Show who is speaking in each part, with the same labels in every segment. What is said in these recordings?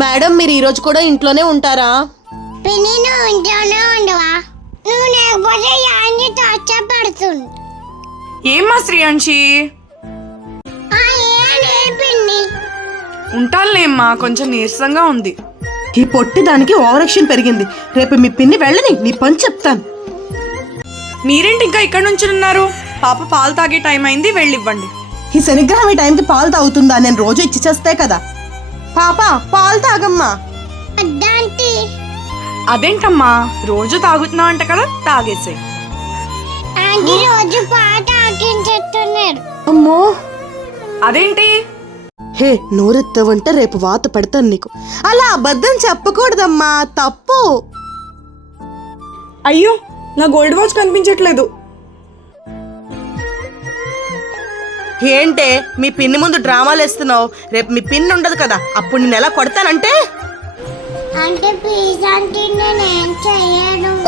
Speaker 1: Madam మీరు ఈ రోజు కూడా ఇంట్లోనే ఉంటారా?
Speaker 2: పిన్ని నువ్వు ఇంట్లోనే ఉండవా? నువ్వు లేకపోతే యాన్ని టార్చర్ పడుతుంది
Speaker 3: ఏమ్మా శ్రీయాంశి?
Speaker 2: ఆ ఏ పిన్ని.
Speaker 3: ఉంటానులేమ్మా కొంచెం నీరసంగా ఉంది.
Speaker 1: ఈ పొట్టి దానికి ఓవరాక్షన్ పెరిగింది. రేపు మీ పిన్ని వెళ్ళని నీ పని చెప్తాను.
Speaker 3: మీరేంటి ఇంకా ఇక్కడ నుంచి ఉన్నారు పాప పాలు తాగే టైం అయింది వెళ్ళివ్వండి.
Speaker 1: ఈ శనిగ్రహం ఈ టైంకి పాలు తాగుతుందా? నేను రోజు ఇచ్చి చేస్తే కదా. పాప పాలు తాగమ్మా.
Speaker 3: అదేంటమ్మా? రోజు తాగుతున్నా అంట కదా తాగేసే.
Speaker 2: ఆంటీ రోజు పాట ఆకించేస్తున్నారు
Speaker 1: అమ్మో.
Speaker 3: అదేంటి?
Speaker 1: హే నోరెత్తవంటే రేపు వాత పెడతాను నీకు. అలా అబద్ధం చెప్పకూడదమ్మా తప్పు.
Speaker 3: అయ్యో నా గోల్డ్ వాచ్ కనిపించట్లేదు.
Speaker 1: ఏంటే మీ పిన్ని ముందు డ్రామాలు వేస్తున్నావు. రేపు మీ పిన్ని ఉండదు కదా అప్పుడు నేను ఎలా కొడతానంటే?
Speaker 2: అంటే ప్లీజ్ ఆంటీ నేనేం చెయ్యను.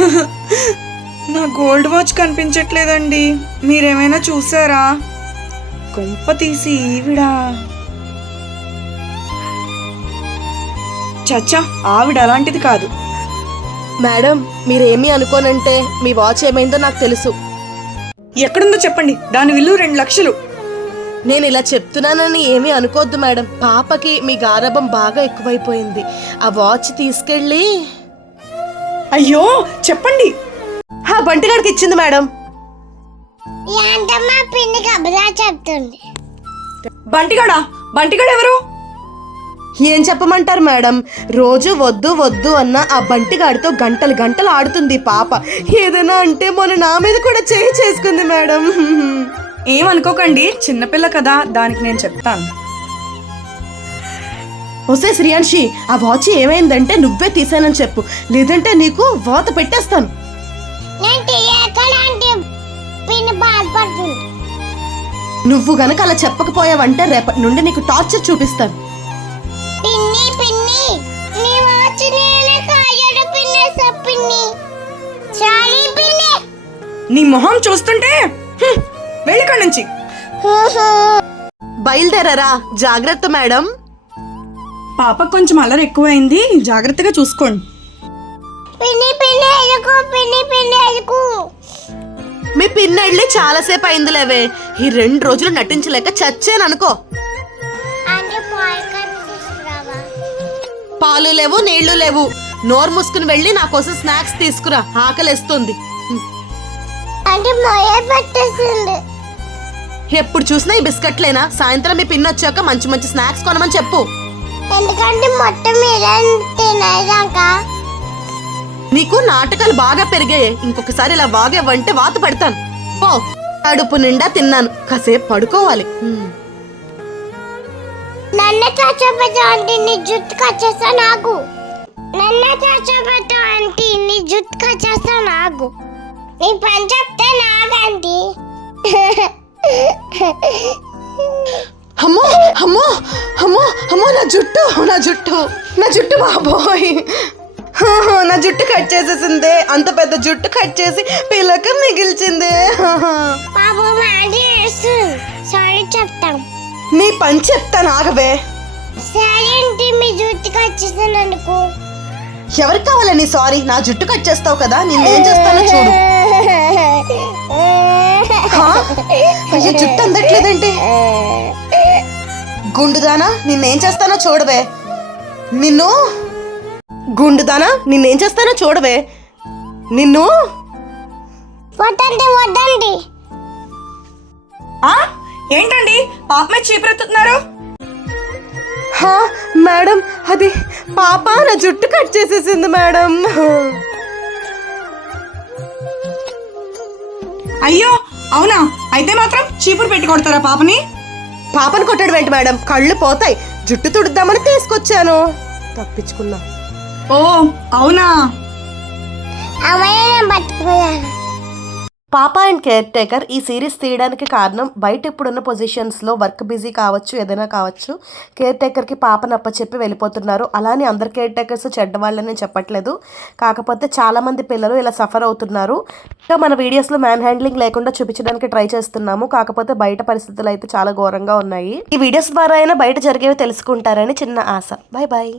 Speaker 3: నా గోల్డ్ వాచ్ కనిపించట్లేదండి. మీరేమైనా చూసారా? కొంప తీసి ఈవిడా. చచ్చా ఆవిడ అలాంటిది కాదు.
Speaker 1: మేడం మీరేమీ అనుకోనంటే మీ వాచ్ ఏమైందో నాకు తెలుసు.
Speaker 3: ఎక్కడుందో చెప్పండి. దాని విలువ రెండు లక్షలు.
Speaker 1: నేను ఇలా చెప్తున్నానని ఏమీ అనుకోవద్దు మేడం. పాపకి మీ గారభం బాగా ఎక్కువైపోయింది. ఆ వాచ్ తీసుకెళ్ళి
Speaker 3: అయ్యో చెప్పండి.
Speaker 1: ఆ బంటిగాడికి ఇచ్చింది మేడం.
Speaker 2: చెప్తుంది.
Speaker 3: బంటిగాడా? బంటిగాడు ఎవరు?
Speaker 1: ఏం చెప్పమంటారు మేడం? రోజు వద్దు వద్దు అన్న ఆ బంటిగాడితో గంటలు గంటలు ఆడుతుంది పాప. ఏదైనా అంటే మొన్న నా మీద కూడా చేయి చేసుకుంది మేడం.
Speaker 3: ఏమనుకోకండి చిన్నపిల్ల కదా దానికి నేను చెప్తాను.
Speaker 1: వస్తే శ్రీయాన్షి ఆ వాచ్ ఏమైందంటే నువ్వే తీసానని చెప్పు. లేదంటే నీకు వాత పెట్టేస్తాను. నువ్వు గనక అలా చెప్పకపోయావంటే రేపటి నుండి నీకు టార్చర్ చూపిస్తాను.
Speaker 2: పిన్ని సారీ పిన్ని.
Speaker 3: నీ మొహం చూస్తుంటే హ్మ్, వెళ్ళిక్కడి నుంచి.
Speaker 1: బయలుదేరారా? జాగ్రత్త మేడం.
Speaker 3: పాప కొంచెం అల్లరి ఎక్కువైంది. జాగ్రత్తగా చూసుకోండి.
Speaker 2: పిన్ని పిన్ని
Speaker 1: మీ పిన్నెళ్ళి చాలాసేపు అయిందిలేవే ఈ రెండు రోజులు నటించలేక చచ్చాను అనుకో. పాలు లేవు నీళ్ళు లేవు. నోరు మూసుకుని వెళ్ళి నా కోసం స్నాక్స్ తీసుకురా. ఆకలేస్తుంది. ఎప్పుడు చూసినా ఈ బిస్కెట్లేనా? సాయంత్రం మీ పిన్ వచ్చాక మంచి మంచి స్నాక్స్ కొనమని చెప్పు.
Speaker 2: ఎందుకంటే మొత్తం
Speaker 1: నీకు నాటకాలు బాగా పెరిగాయి. ఇంకొకసారి ఇలా వాగేవంటే వాత పెడతాను. పో. కడుపు నిండా తిన్నాను. కాసేపు పడుకోవాలి.
Speaker 2: నన్ను అంటే నీ జుట్టు కచ్చేస్తా నాకు. నన్ను చచ్చబెట్టు అంటే నీ జుట్టు కచ్చేస్తా నాకు నీ పని చెప్తే నాకంటి
Speaker 1: అమ్మో అమ్మో అమ్మో అమ్మో నా జుట్టు నా జుట్టు నా జుట్టు బాబోయ్. నా జుట్టు కట్ చేసేసిందే. అంత పెద్ద జుట్టు కట్ చేసి పిల్లక మిగిల్చిందే.
Speaker 2: పాపం మాది సారీ చెప్తాం.
Speaker 1: నీ పని చెప్తాను ఆగవే
Speaker 2: సరే మీ జుట్టు కచ్చేసాను అనుకో
Speaker 1: ఎవరికి కావాలని సారీ నా జుట్టు కట్ చేస్తావు కదా నిన్నేం చేస్తానో చూడు. హా? అయ్యో జుట్టు అందట్లేదంటే? గుండుదానా నిన్నేం చేస్తానో చూడవే. నిన్ను? గుండుదానా నిన్నేం చేస్తానో చూడవే. నిన్ను?
Speaker 2: వద్దండి వద్దండి.
Speaker 3: ఆ? ఏంటండి? పాప మీద చీపురెత్తుతున్నారు?
Speaker 1: హా మేడం అది పాప నా జుట్టు కట్ చేసేసింది మేడం.
Speaker 3: అయ్యో అవునా? అయితే మాత్రం చీపురు పెట్టి కొడతారా పాపని?
Speaker 1: పాపను కొట్టడం ఏంటి మేడం? కళ్ళు పోతాయి. జుట్టు తుడుద్దామని తీసుకొచ్చాను. తప్పించుకున్నా.
Speaker 3: ఓ అవునా?
Speaker 2: నేను పట్టుకున్నాను
Speaker 1: పాప అండ్ కేర్ టేకర్ ఈ సిరీస్ తీయడానికి కారణం బయట ఇప్పుడున్న పొజిషన్స్లో వర్క్ బిజీ కావచ్చు ఏదైనా కావచ్చు. కేర్ టేకర్కి పాపను అప్పచెప్పి వెళ్ళిపోతున్నారు. అలానే అందరు కేర్ టేకర్స్ చెడ్డవాళ్ళని చెప్పట్లేదు. కాకపోతే చాలామంది పిల్లలు ఇలా సఫర్ అవుతున్నారు. ఇంకా మన వీడియోస్లో మ్యాన్ హ్యాండ్లింగ్ లేకుండా చూపించడానికి ట్రై చేస్తున్నాము. కాకపోతే బయట పరిస్థితులు అయితే చాలా ఘోరంగా ఉన్నాయి. ఈ వీడియోస్ ద్వారా అయినా బయట జరిగేవి తెలుసుకుంటారని చిన్న ఆశ. Bye bye